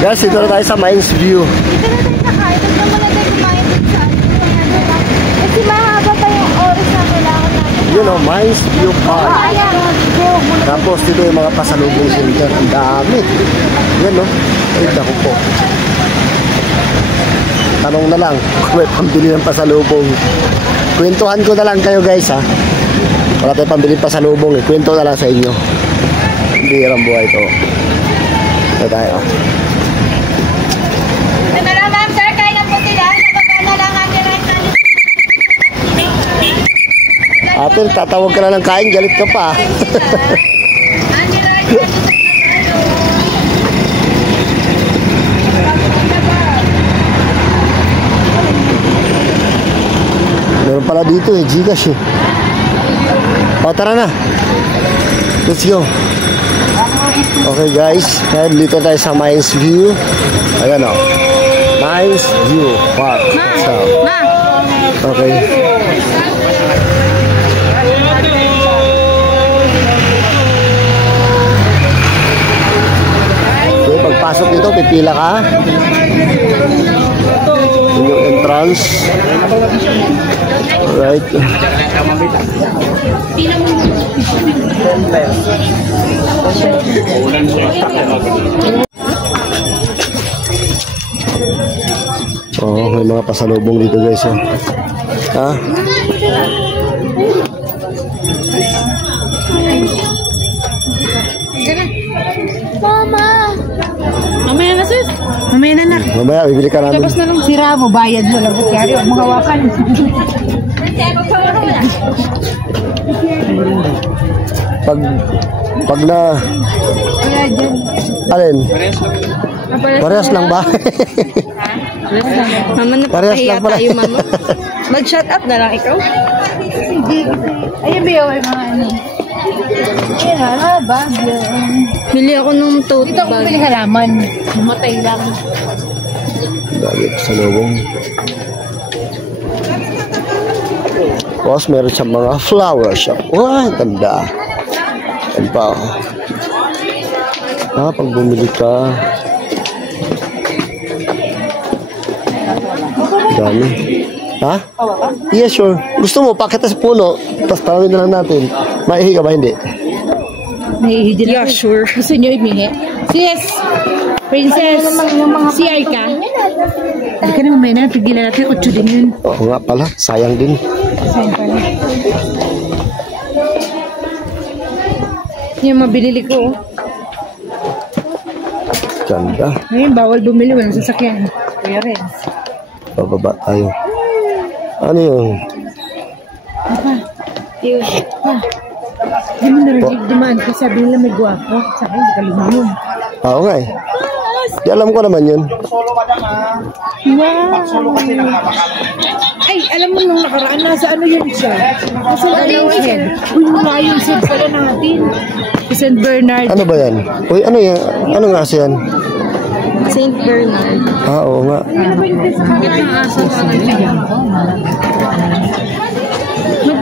Guys, dito na tayo sa Mines View. Dito na tayo nakain. Huwag naman natin kumain dito sa kasi mahaba pa yung oras na kailangan natin. Yun o, Mines View Park. Tapos dito yung mga pasalubong center. Ang dami. Yan o. Ay, naku po. Tanong na lang kung may pambili ng pasalubong. Kwentuhan ko na lang kayo guys ha. Wala tayong pambili pasalubong eh. Kwento na lang sa inyo. Hindi hirang buhay ito. Ito tayo. Ito na lang ma'am, sir. Kain na po sila. Nababa na lang natin right now. Ate, tatawag ka na ng kain. Galit ka pa. Meron pala dito eh, Gcash eh. O, tara na. Let's go. Okay guys, ngayon dito tayo sa Mines View. Ayan o. Mines View Park. So, okay. Okay, pagpasok dito, pipila ka. Yung entrance. Alright. Oh, may mga pasalubong dito guys. Oh. Ha? Mama! Mamaya na sis. Mamaya na nak. Mamaya, bibili ka namin. Tapos na lang sira mo, bayad mo. Lagot yari, huwag magawakan. Pag na... Alin? Parehas lang ba? Mama, napapahiya tayo, mama. Mag-shut up na lang ikaw. Ayun ba yung mga ano? Ayun ba? Bili ako ng tote Dito ako bag. bili halaman. Mamatay lang. Dami sa lubong. Tapos meron siyang mga flower shop. Wah, ganda. Yan pa. Ah, pag bumili ka. Dami. Ha? Yes, sure. Gusto mo, pakita sa puno. Tapos tarawin na lang natin. Maihi ka ba? Hindi. Naihi din ako. Yeah, sure. Gusto nyo imihi? Sis! Princess! CR ka? Hindi ka na mamaya na. Pigilan natin. 8 din yun. Oo nga pala. Sayang din. Saan pala? Yung mabinili ko. Ganda. Ngayon, bawal bumili. Walang sasakyan. Kuya rin. Bababa tayo. Ano yun? Yun. Hindi mo narinig dumaan ko. Sabi nila may guwapo. Sa akin, hindi ka lumayon. Oo nga eh. Di alam ko naman yun. Wow! Ay, alam mo nung nakaraan, nasa ano yun siya? Nasa dalawang head. Uy, malayo yung pala natin. St. Bernard. Ano ba yan? Uy, ano yan? Ano nga siya yan? St. Bernard. Ah, oo nga.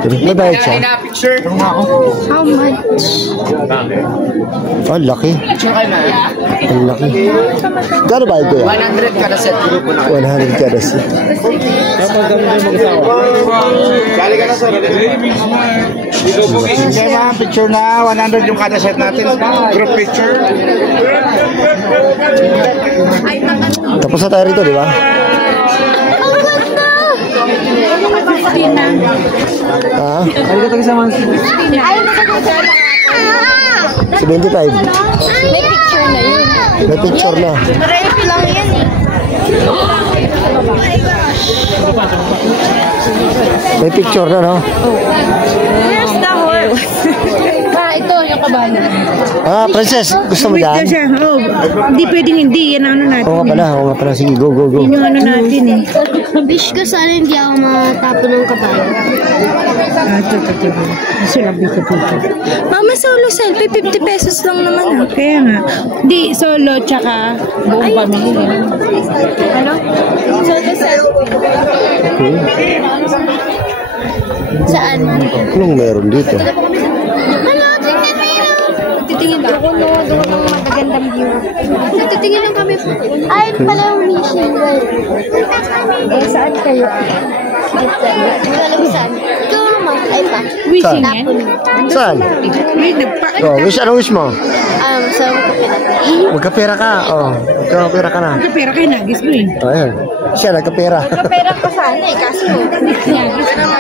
May bayad siya? How much? Ah, laki. Ang laki. Gano'n bayad ko yan? 100 kada set. 100 kada set. Bali ka na sir. Okay ma'am, picture na. 100 yung kada set natin. Group picture. Tapos na tayo rito, di ba? Ah? Bali ka tayo sa mga 75. May picture na yun. May picture na. Rep lang yan eh. May picture na, no? Where's the horse? Ito yung kabalo. Ah, Princess, gusto mo dyan? Siya. Oh, hindi pwedeng hindi. Yan ang ano natin. Oo nga pala. Sige, go. Yun yung ano natin eh. Wish ko sana hindi ako matapo ng kabalo. Ito. Gusto lang dito po. Mama, solo selfie, 50 pesos lang naman. Kaya nga. Hindi, solo tsaka buong pamilya. Ano? Solo selfie. Saan? Anong meron dito? Titingin ba? Ako no, doon ang matagal magandang view. Titingin lang kami po. Ay, pala yung wishing well. Eh, saan kayo? Hindi alam saan. Ikaw naman, ay pa. Wishing Saan? yan? Saan? May nagpa... Oh, anong wish mo? Sa kapila. Magkapera ka. Oh, magkapera ka na. Pero kayo nagis mo eh. Oh, ayan. Siya, nagkapera. Kapera ka sana eh, kaso.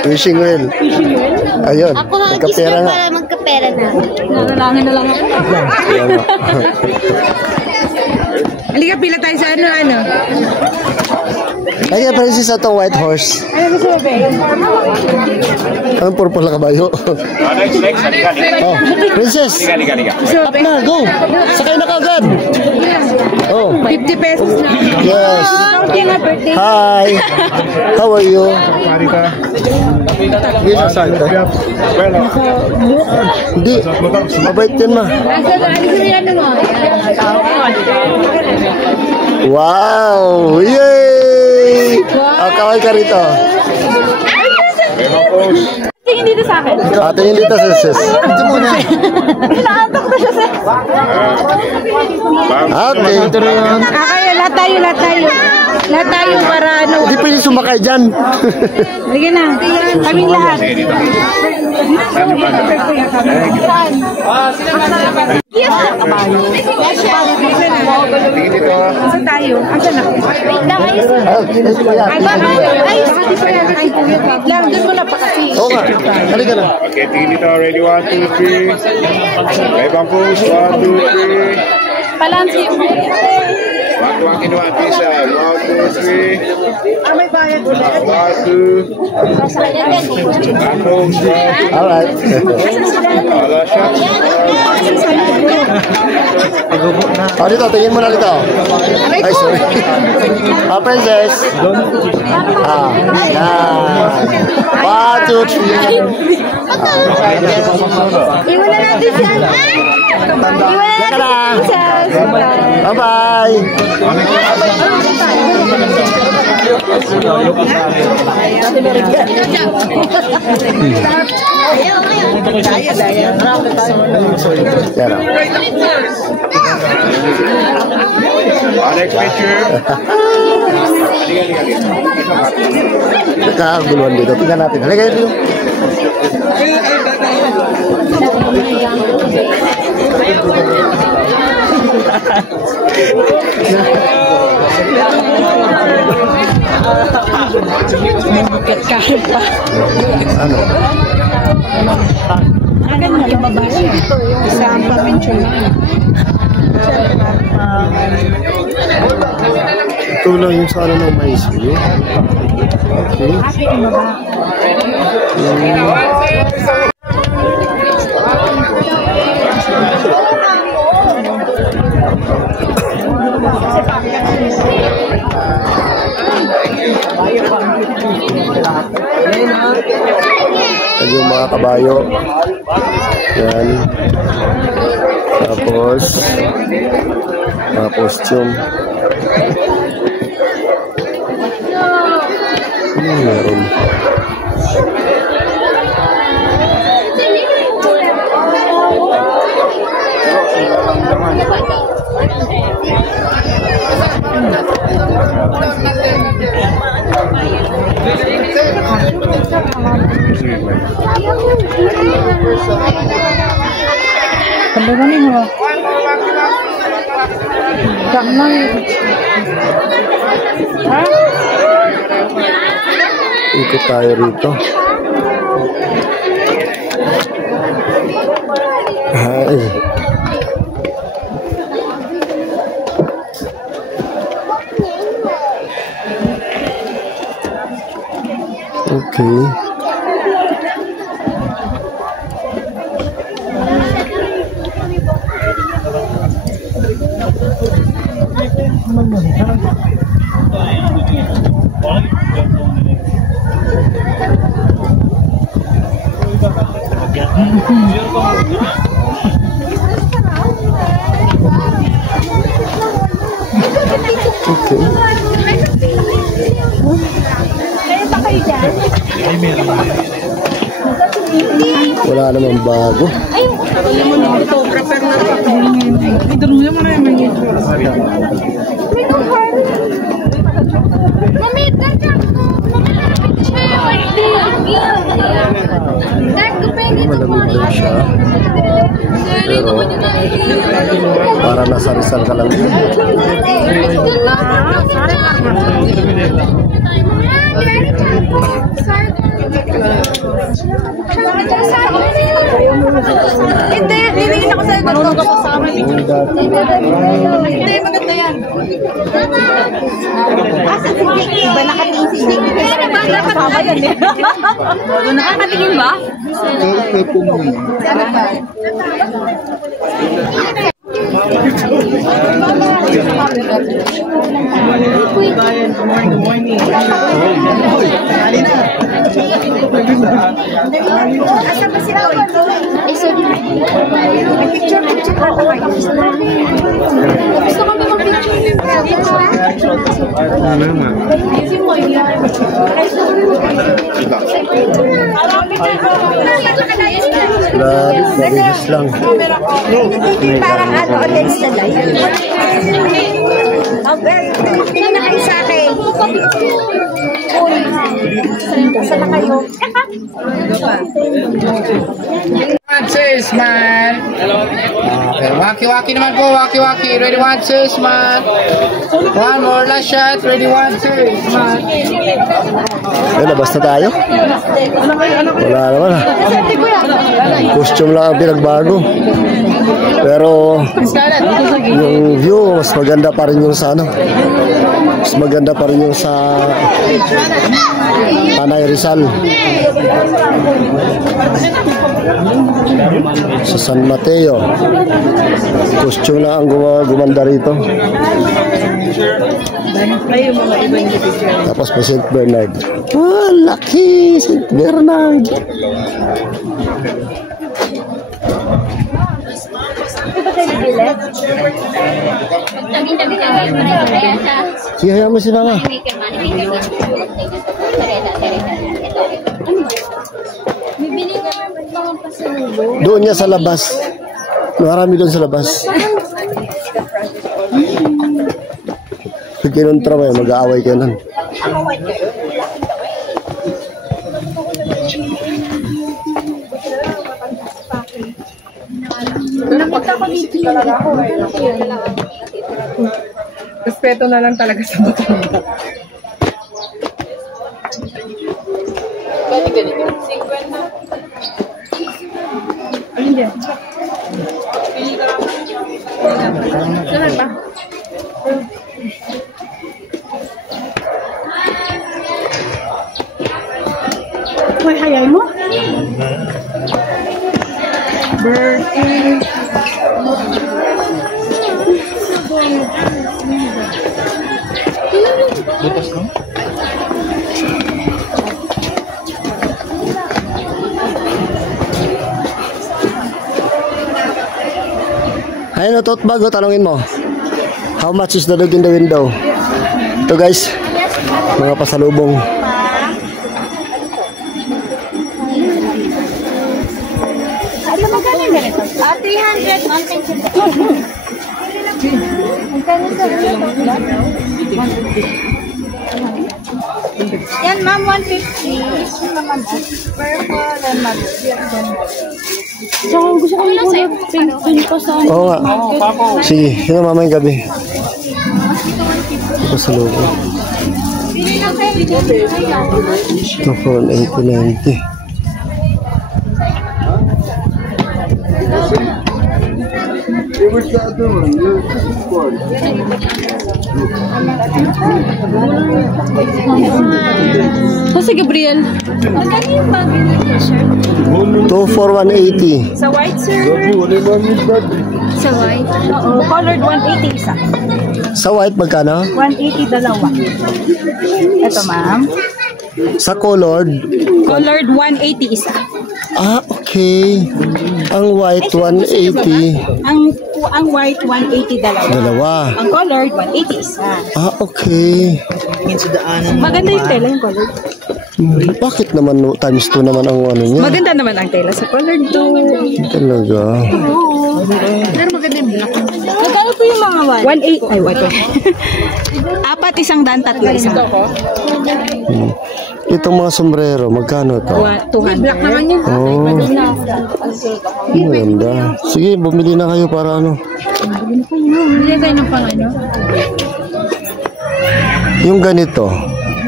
Wishing well. Ayun, Ako nga, kiss nagkapera ko nga. para magkapera na. Nanalangin na lang ako. Ayan nga. Halika, pila tayo sa ano. Ay, princess atong white horse. Ano gusto mo, babe? Ang purple na kabayo. Next, halika. Oh, princess. Halika. Gusto mo, babe? Na, go. Sakay na kagad. Oh, 50 pesos na. yes. Okay nga, birthday. Hi. How are you? Halika. Yes, saan ka? Hindi. Mabait yan, ma. Asa na, ano sa yan mo? Wow! Yay! Oh, kaway ka rito. Tingin dito sa akin. Tingin dito, sis. Ito muna. Nakaantok na siya, sis. Okay. Kaya lahat tayo. Lahat tayo para ano. Hindi pwede sumakay dyan. Sige na. Kaming lahat. Tingin dito. Asa tayo? Asa na? Wait lang, ayos. Lang, doon mo na pa kasi. Oo nga. Halika na. Okay, tingin dito. Ready, 1, 2, 3. May bang pose. 1, 2, 3. Balanse yung Wag kinuha isa. 1, 2, 3. may bayad ulit. 1, 2. Back pose. Alright. Wala siya. Oh, dito. Tingin mo na dito. Ay, sorry. Princess. Yan. 1, 2, 3. Iwan na natin siya. Teka na. Bye-bye. Next picture. Nakakaguluhan dito. Tingnan natin. Halika dito. Bukit kahit pa. Ano? Agad na lumabas siya. Isang pa-picture na. Ito lang yung sa ano ng mais view. Okay. Yan yung mga kabayo. Yan. Tapos mga costume. Meron. Kambagan mo. Kamang. Ha? Ikot tayo rito. Ay. Okay. Okay. Wala namang bago. Iduluyan mo na yung mga ito. Mami, Malamig lang siya. Pero para nasa Rizal ka lang. Hindi, hindi ako sa'yo. Marunong ako sa amin. Hindi, maganda yan. Iba nakatingin. Pero ba, dapat kasama yan eh. Nakakatingin ba? Sana ba? Asa ba si Toy? Picture ka na kayo. Gusto ko naman picture. Grabe, mabilis lang. Parang ano, against the light. Hindi na kayo sa akin. Saan na kayo? Sis, man. Okay, waki-waki naman po, waki-waki. Ready, one, sis, man. One more, last shot. Ready, one, sis, man. Eh, labas na tayo. Wala naman ha. Costume lang ang pinagbago. Pero yung view, mas maganda pa rin yung sa ano. Mas maganda pa rin yung sa Tanay Rizal. Sa San Mateo. Costume lang ang gumanda rito. Tapos pa St. Bernard. Oh, lucky St. Bernard. Sige, hayaan mo sila nga. Doon niya sa labas. Marami doon sa labas. Pag kinontra mo, mag-aaway kayo nun. Respeto na lang talaga sa mga. Hoy, hayay mo? Birthday. Butas no? Ayun o, tote bag o, tanongin mo. How much is the dog in the window? Ito guys, mga pasalubong. Ano magkano yung ganito? 300, ma'am. Magkano sa yan, ma'am, 150. Naman, purple and So, gusto ko yung pink ko sa Oo nga. Sige, yun ang mamayang gabi. Pasalubong. Ito po, 80-90. si Gabriel. magkano yung bag niya, sir? 2 for 180. Sa white, sir. Sa white? Oo, colored 180 isa. Sa white magkano? 180 dalawa. Ito, ma'am. Sa colored? Colored 180 isa. Ah, okay. Ang white 180. Ang white 180 dalawa. Dalawa. Ang colored 180 isa. Ah, okay. Maganda yung tela yung colored. Bakit naman times 2 naman ang ano niya? Maganda naman ang tela sa color 2. Talaga. Pero maganda yung black. Magkano po yung mga 1? 1.8. Ay, what? Apat, isang daan, tatlo, isang. Itong mga sombrero, magkano to? 200. Black naman yun. Oh. Maganda. Sige, bumili na kayo para ano. Bili kayo ng pang ano? Yung ganito.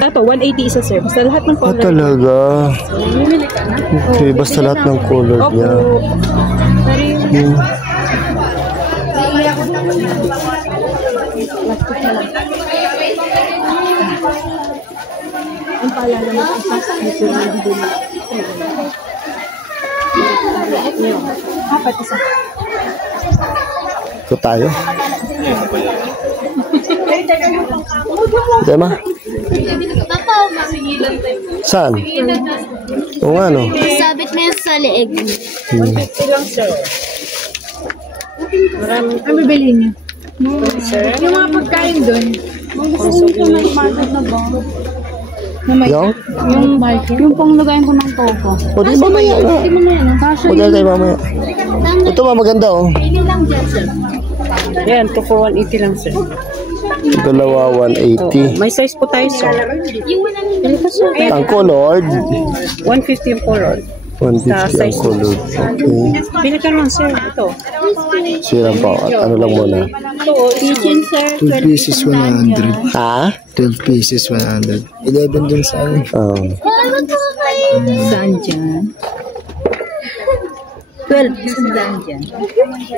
Ito, 180 isa sir. Basta lahat ng color. Talaga. Okay, basta lahat ng color niya. Apat isa. Ito tayo. Diba? Papa, Saan? O nga no? sabit mo yan sa leeg. Ang bibili niyo? Yung mga pagkain doon. Yung? Yung pang lagayin ko ng topo. O di mamaya nga. O di tayo mamaya. Ito ba maganda oh. Pili lang dyan, sir. Yan, 2 for 180 lang sir. Dalawa 180. May size po tayo sir. Ang color. 150 yung color. 150 ang color. Okay. Pili ka naman sir. Ito. Sira pa. At ano lang muna. Kitchen sir. 12 pieces 100. Ha? 12 pieces 100. 11 dun sa akin. Oh. Saan dyan? 12. Saan dyan?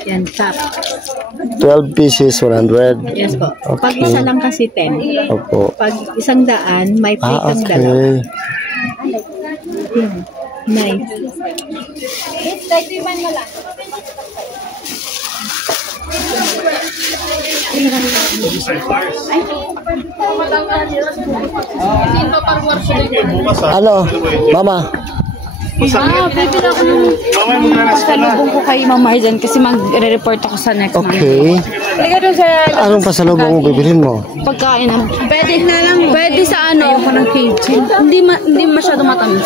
Yan, top. 12 pieces 100. Yes po. Pag Okay. isa lang kasi 10. Opo. Pag 100, may plate Ah, ang dalawa. okay. Nice. Ano? Mama? Pasalubong ko kay Ma'am Marjan kasi mag-report ako sa next month. Okay. Halika doon sa Anong pasalubong mo bibilhin mo? pagkain na. Pwede na lang. Pwede sa ano. Ayoko ng kitchen. Hindi masyado matamis.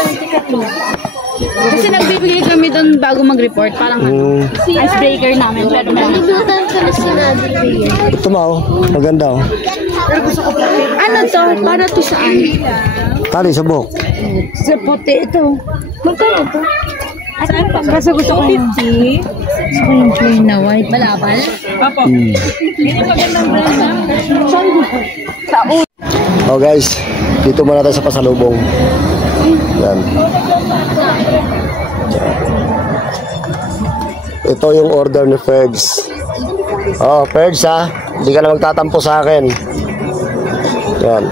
Kasi nagbibigay kami doon bago mag-report. Parang icebreaker namin. Pero Nalimutan ko na sinabi ko yun. Ito ma oh. Maganda oh. ano to? Para to saan? Tali sa buhok. Sa puti ito. Magkano to? Saan pa? Kasi gusto ko 50. Screen na white. Balabal? Opo. Hindi magandang brand na. Sa Oh guys, dito muna tayo sa pasalubong. Yan. Ito yung order ni Ferds. Oh, Ferds ha. Hindi ka na magtatampo sa akin. Yan.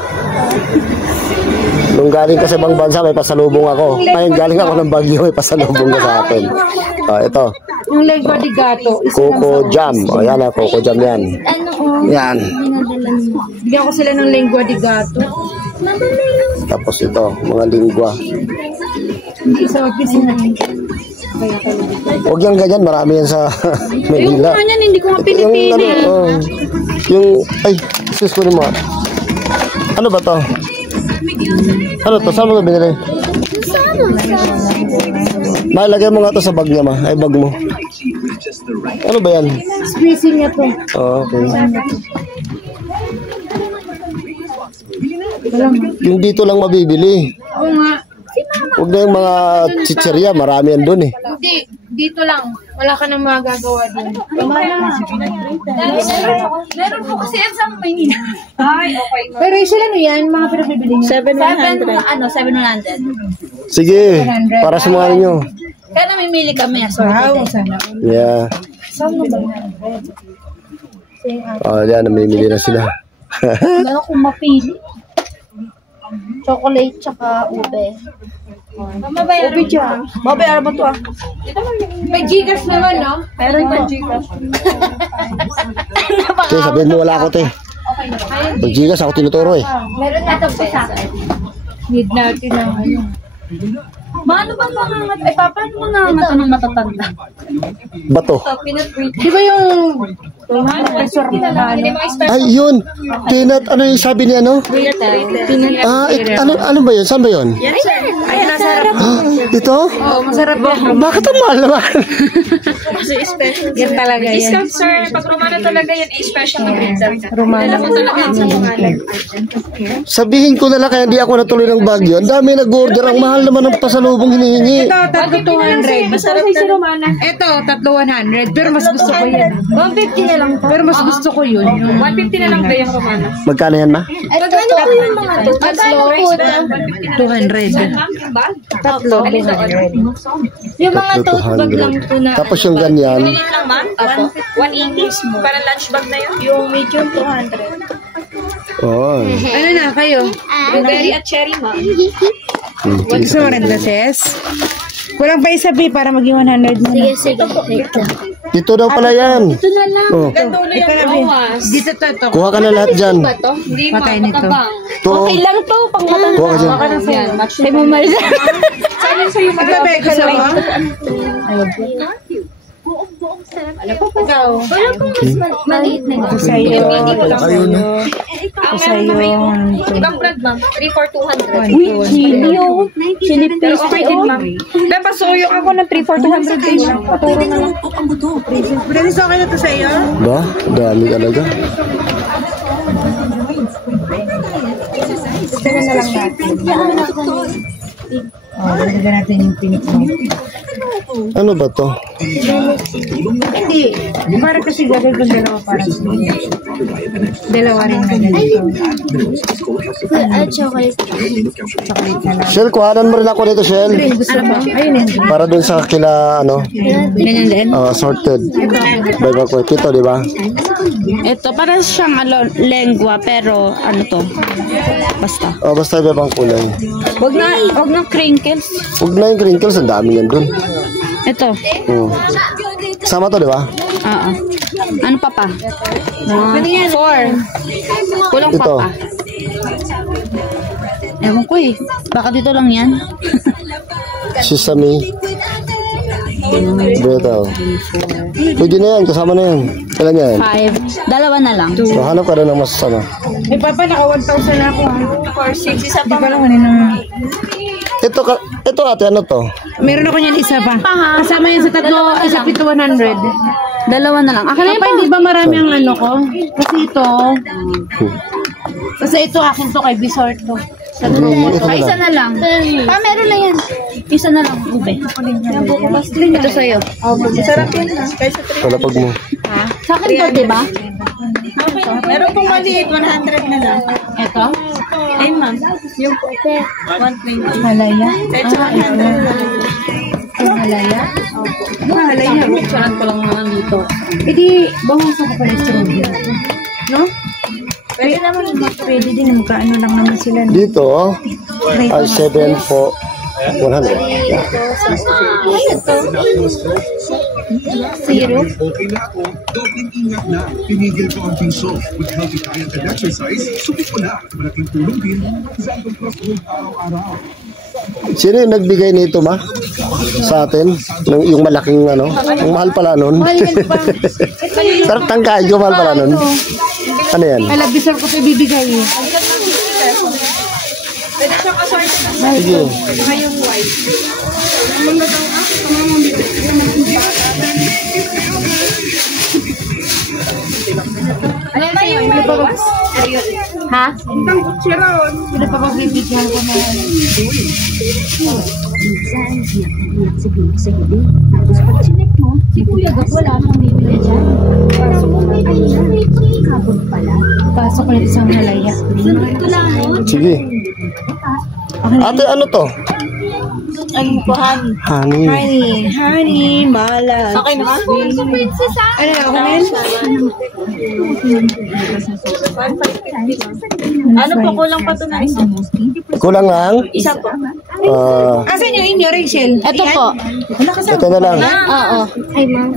Nung galing ka sa ibang bansa, may pasalubong ako. Ngayon galing ako ng Baguio, may pasalubong ka sa akin. Oh, ito. yung lengua de gato. Coco jam. O yan ha, Coco jam yan. Yan. Bigyan ko sila ng lengua de gato. Tapos ito, mga lingwa. Hindi sa opisina. Huwag yung ganyan, marami yan sa Yung Manila. kanya, hindi ko Yung mapilipili. ano, oh, yung, ay, sis ko mo. Ano ba to? Ano to? Saan mo ito binili? Malagay mo nga to sa bag niya ma. Ay, bag mo. Ano ba yan? Squeezing niya to. Oh, okay. Yung dito lang mabibili. Oo nga. Huwag na yung mga chicherya, marami yan dun eh. Hindi, dito lang. Wala ka nang magagawa doon. Meron po kasi yan sa Maynila. Ay, okay. Pero yung sila yan, mga pinagbibili niyo? 700. 700. Sige, para sa mga ninyo. Kaya namimili kami. Sorry. Wow, sana. Yeah. Saan mo ba? Oh, yan, namimili na sila. Wala akong mapili. Chocolate tsaka ube. Mabayaran mo siya. Mabayaran mo to ah. May Gcash naman, no? Meron pa Gcash. Sige, sabihin mo wala ako, te. Pag Gcash, ako tinuturo eh. Meron na ito po sa akin. Need natin ng ano. Maano ba nangangat? Ay, paano nangangat ng matatanda? Bato. Di ba yung Ay, yun. Peanut, ano yung sabi niya, no? Ano ba yun? Saan ba yun? Ay, nasa harap. Ito? Oo, masarap yan. Bakit ang mahal naman? Yan talaga yan. Discount, sir. Pag Romana talaga yan, special na pizza. Romana. Alam mo talaga yan sa Romana. Sabihin ko na lang kaya di ako natuloy ng Baguio. Ang dami nag-order. Ang mahal naman ng pasalubong hinihingi. Ito, tatlo 200. Masarap sa Romana. Ito, tatlo 100. Pero mas gusto ko yan. 150 na lang. Pero mas gusto ko yun. 150 na lang ba yung Romana? Magkano yan, ma? Ito po yung mga to. Tatlo po. 200. Tatlo 200. Yung mga tote bag lang po na. Tapos yung ganyan. Ganyan lang, ma'am? Apo. 180. Para lunch bag na yun? Yung medium, 200. Oh. Ano na kayo? Blueberry at cherry, ma'am. Gusto mo rin sis? Kulang pa isa para maging 100 mo na. Sige. Dito daw pala yan. Ito na lang. Oh. Ganda na yung bawas. Dito to. Kuha ka na lahat dyan. Hindi, Patay ma'am. nito. To. Okay lang to. Pang matanda. Kuha ka dyan. Yan, match May mamal sa. Sana sa'yo, ma'am. Ito ba gusto mo? Wala pong mas maliit na Ito sa'yo. Ayun na. Ito sa'yo. Ibang brand, ma'am. 3 for 200. Uy, chili oh. Chili Pero paste okay din, oh. ma'am. Dahil pasuyo ako ng 3 for 200 din. Paturo na lang. Brandis, okay na to sa'yo? Ba? Dami talaga. Sila na lang natin. Lagyan natin yung pinik mo. Ano ba to? Hindi. Para kasi gagawin kong dalawa para sa dalawa rin na ganito. Chocolate. Chocolate na lang. Shell, kuhanan mo rin ako dito, Shell. Gusto mo? Ayun yun. Para dun sa kila, ano, Ganyan din. sorted. By Bacoy. Ito, di ba? Ito, parang siyang lengua, pero ano to? Basta. Oh, basta iba pang kulay. Wag na crinkles. Huwag na yung crinkles. Ang dami yan dun. Ito. Sama to, di ba? Oo. Ano pa pa? 4. Kulang pa Ito. pa. Ewan ko eh. Baka dito lang yan. Sesame. Beto. Pwede na yan. Kasama na yan. Kailan yan? 5. Dalawa na lang. So, hanap ka rin ng masasama. May papa, naka 1,000 na ako ha. For 6, isa Hindi pa, ko ma'am. lang kanina. Ito ate, ano to? Meron ako niyan isa pa. Kasama yan sa tatlo, isa pito 100. Dalawa na lang. Akin na Papa, hindi ba marami ang ano ko? Kasi ito akin to kay Bisort to. Sa Hindi, ito na lang. na lang. Pa, meron na yan. Isa na lang. Ube. Ito sa'yo. Masarap yan, ha? Kaysa Palapag mo. Sa akin to, diba? Meron pong maliit, 100 na lang. Ito? Ay, ma'am. Yung 120. Malaya. Kaysa 100 na lang. Malaya? Malaya. Sarap ko lang naman dito. Hindi, bawasan ko pala yung strawberry. No? Pwede naman Pwede din, magkaano lang naman sila. No? Dito, ay 7 po. 100. Zero. Okay na ako, dobling ingat na. Pinigil ko ang pinso. With healthy diet and exercise, subik ko na. Malaking tulong din sa Santo Cross Road araw-araw. Sino yung nagbigay nito, ma? Sa atin? Yung malaking, ano? Yung mahal pala nun. Sarap tangkain ko, mahal pala nun. Ano yan? Ay, Bisort ko pa ibibigay eh. Pwede siyang assorted na Sige. saka yung white. Ano ba yung white? Ha? Sino pa pagbibigyan ko na yan? Si Kuya Gab, wala akong bibili dyan. Kabog pala. Pasok ko lang isang malaya. Sunod ko lang yun. Sige. Ate, ano to? Ano po, honey? Honey. Malas. Okay naman? Sa princess ah. Ano na ako men? Ano po, kulang pa ito na isa. Kulang lang? Isa po. Asan yung inyo, Rachel? Ito po. Ito na lang. Oo. Ay, ma'am.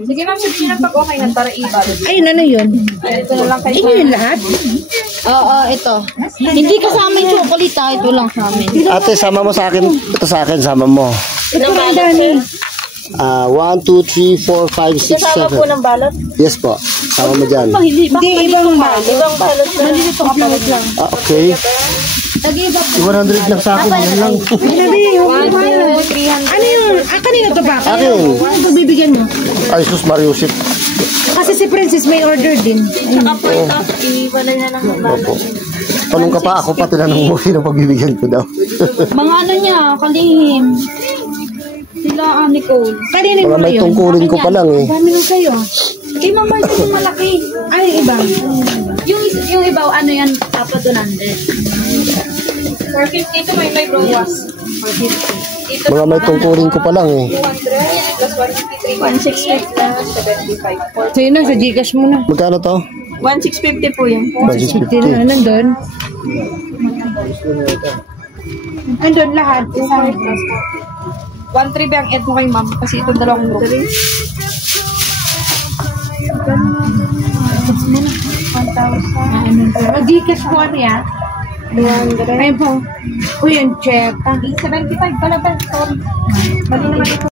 Sige ma'am, sabihin na pag okay na para i-balot. Ayun, ano yun? Ito na lang kayo. Inyo yung lahat? Oo, ito. Hindi kasama yung chocolate ha. Ito lang sa amin. Ate, sama mo sa akin. Ito sa akin, sama mo. Ito ang dami. 1, 2, 3, 4, 5, 6, 7. Kasama po ng balot? Yes po. Sama mo dyan. Hindi, ibang balot. Ibang balot lang. Malilito ka balot lang. Okay. 100 lang sa akin. Yan lang. Sabi, huwag mo ano yung, kanina to ba? Akin. Ano pagbibigyan mo? Ay, sus, Mariusip. Kasi si Princess may order din. Saka po ito, iwalay na lang ng balot. Opo. Tanong ka pa ako, pati lang ng movie na pagbibigyan ko daw. Mga ano niya, kalihim. Sila, Nicole. Kanina Mga mo may yun. tungkulin ko pa lang eh. Dami nung sa'yo. Kay Mama Martin yung malaki. Ay, iba. Yung iba, ano yan, dapat 200. 450 ito, may browas. 450. Mga may tungkulin ko pa lang eh. 200 plus 153. 168 plus 75. So yun na, sa Gcash mo na. Magkano to? 1650 po yun. 50 na, 150. nandun. Nandun lahat. 1,300 ba ang add mo kay ma'am? Kasi ito dalawang group. 1,000. Gcash mo niya. 300. Ayun po. Uy, yung check. 75 pala ba? Sorry. Mali naman ito.